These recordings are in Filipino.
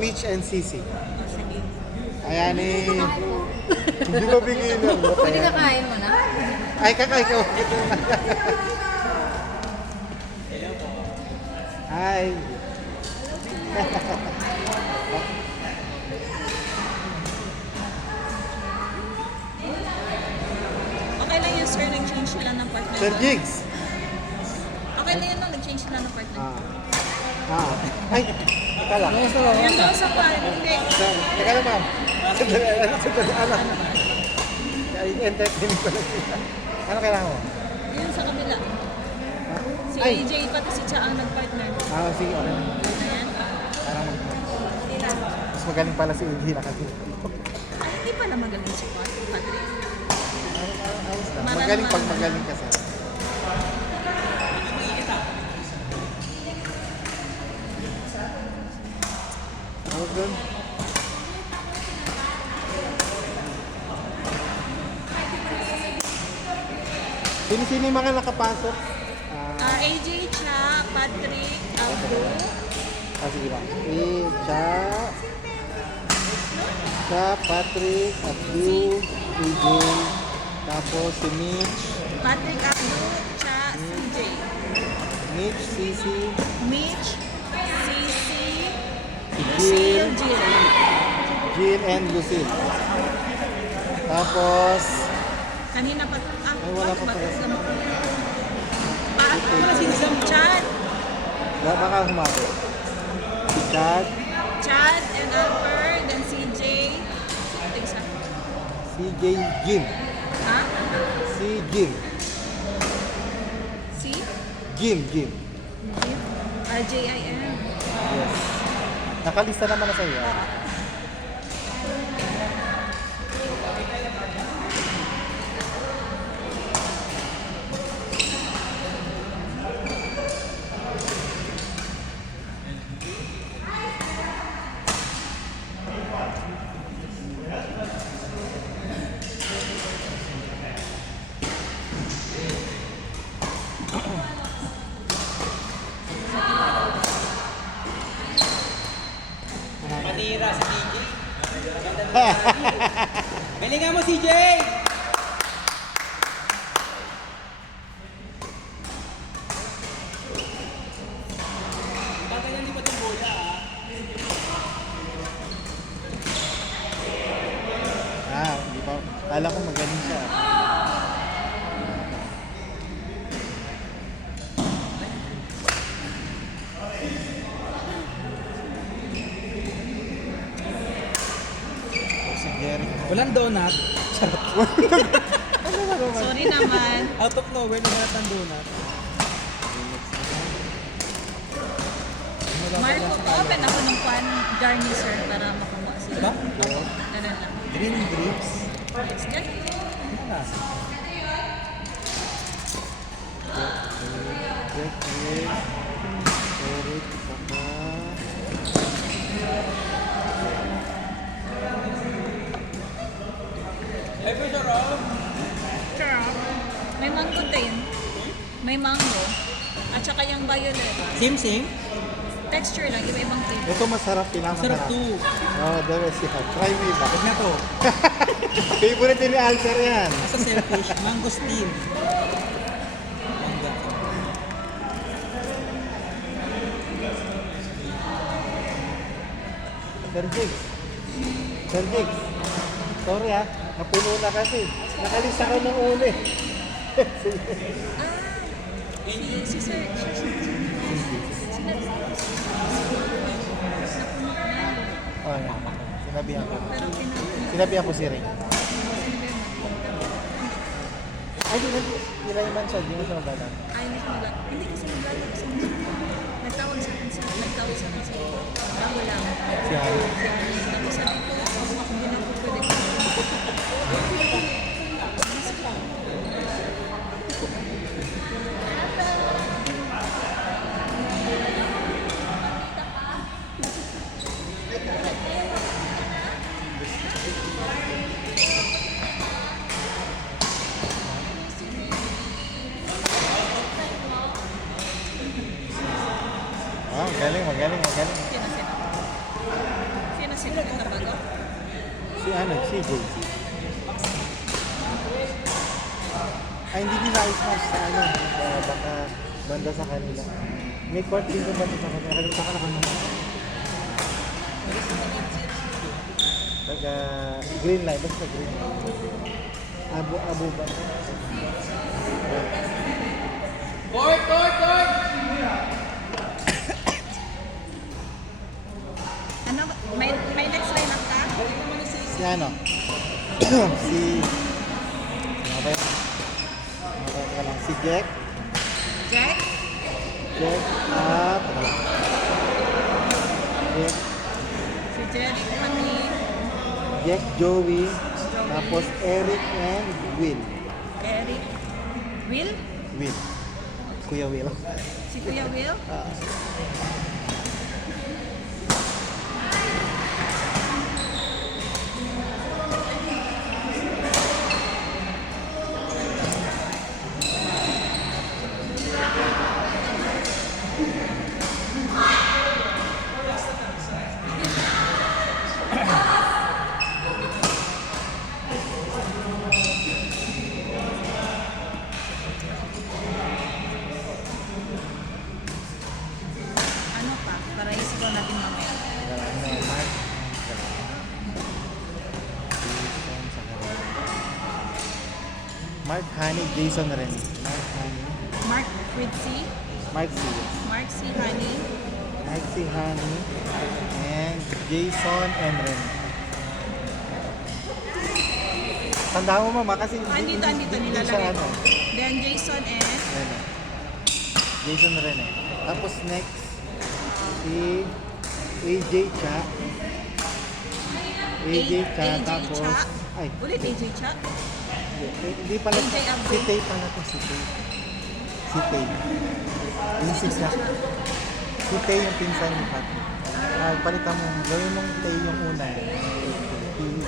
Mitch and Sisi. Sige. Ayan eh. Hindi ko bigyan ng bote. Pwede kakain mo na? Ay, kakain ko. Hi. Okay lang yun, sir. Nag-change sila ng partner. Sir Jigs. Okay lang yun, no? Nag-change sila ng partner. Ay, teka lang. Yun daw sa kwan. Hindi. Teka lang, ma'am. Sandali, anak. Entertain ko lang sila. Ano kailangan mo? Yun sa kabila. Si Ay. AJ pati si Cha ang nag-partner. Sige, okay na. Ayan. Parang mas magaling pala si Ulhi na kasi. Ay, hindi pala magaling si Patrick. Magaling pag magaling kasi. Oh, good. Sino-sino yung mga nakapasok? AJ, Cha, Patrick, Aldo. Sige ba? Patrick, Abdu, AJ, tapos si Mitch, Patrick, Aldo, Cha, CJ. Mitch, Sisi, Mitch, Sisi, si Lucille, Jill, Jill. Jill and Lucille. Tapos, Kanina pa. Ay, wala pa pala. Wala si Chad. baka humabo. Si Chad, Chad and Alper, then CJ. Ito isa. si Jim, Ha? si Jim, Si? Jim. RJIM. Yes. Nakalista naman na sa'yo. Patira si CJ. Galingan mo, CJ! Bakit hindi pa itong bola, Hindi pa. Kala ko magaling siya. Si Jerry. Walang donut. Sorry naman. Out of nowhere, naghanap ng donut. Marco, open ako ng pan garnizer para makuha sila. Diba? Ganun lang. Green Drips. Yes, ganun. Eric, saka... Ay, for sure, oh. May mango din. May mango. At saka yung violet. Sim-sim? Texture lang, iba-ibang flavor. Ito masarap, Sarap pinakamasarap. to. The rest siya. Try mo iba. Huwag na to. Favorite ni Alter yan. Asa selfish, mangosteen. Mangga. Sir Jigs. Sir Jigs. Sorry napuno na kasi. Nakalista ko ng una eh. Si Sir. Oh, yan. Sinabihan ko. Pero Sinabihan ko si Ray. Ay, nilaiman siya. Di mo siya mabala. Ay, hindi ko mag- Hindi kasi naglalagay sa akin. Nagtawag sa akin sa bago lang. Si Harry. Tapos sabi ko, hindi na po pwede. Magaling. Sino? Presidente na bago? Si ano, si JC. Ay, hindi nila ice match sa ano, baka banda sa kanila. May court din sa banda sa kanila. Nakalimutan ka na naman. Taga green line, basta green line. Abo ba? Ano, may next lineup ka? Si ano? Si... Ano ba yun? Ka lang. Si Jack. Jack? Jack teka lang. Jack. Si Jack, Mami, Jack, Joey. Tapos Eric and Will. Eric, Will? Will. Kuya Will. Si Kuya Will? Ano pa? Para i-scroll natin mamaya. Mark Honey, Jason Rene. Mark Honey. Mark with C. Mark C. Mark C. Honey. Mark C. Honey. And Jason and Rene. Tandaan mo mama kasi Andito hindi nilalagay siya ko. ano. Then Jason and Rene. Jason Rene. Tapos next, si AJ Cha. AJ Cha. AJ Tapos, Cha. ay, Ulit AJ Cha. hindi pala. AJ Abdo. Si Tay pala to, si Tay. Si Tay. Yung si Cha. Si Tay yung pinsan ni Pat. Palitan mo, gawin mong Tay yung una. Pili.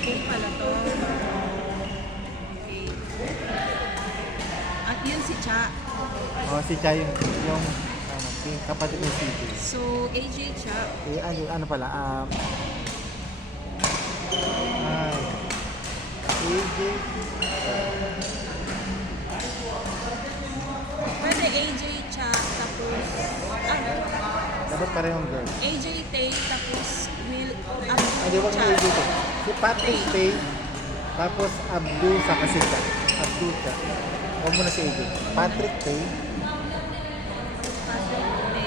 Okay pala to. Okay. At yun si Cha. Oh, si Cha yung yung kapatid ni CJ. So, AJ Cha. Ano pala, AJ, Pwede AJ Cha, tapos, ano? dapat parehong girl. AJ Tay, tapos Will Hindi, wag na AJ to. Si Patrick Tay, tapos Abdul sa kasita. Abdul ka. Huwag mo na si AJ. Patrick Tay, Patrick Tay,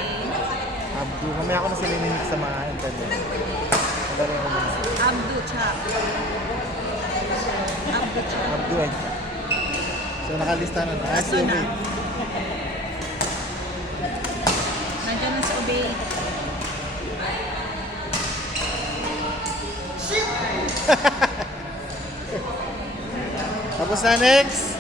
Abdul. Mamaya ako na sila ninig sa mga internet. Madali ako muna sila. Abdu Cha. Abdu Cha. Abdul and Cha. So nakalista na. Si Ito na. Obey. Nandiyan na si Obey. Tapos na next.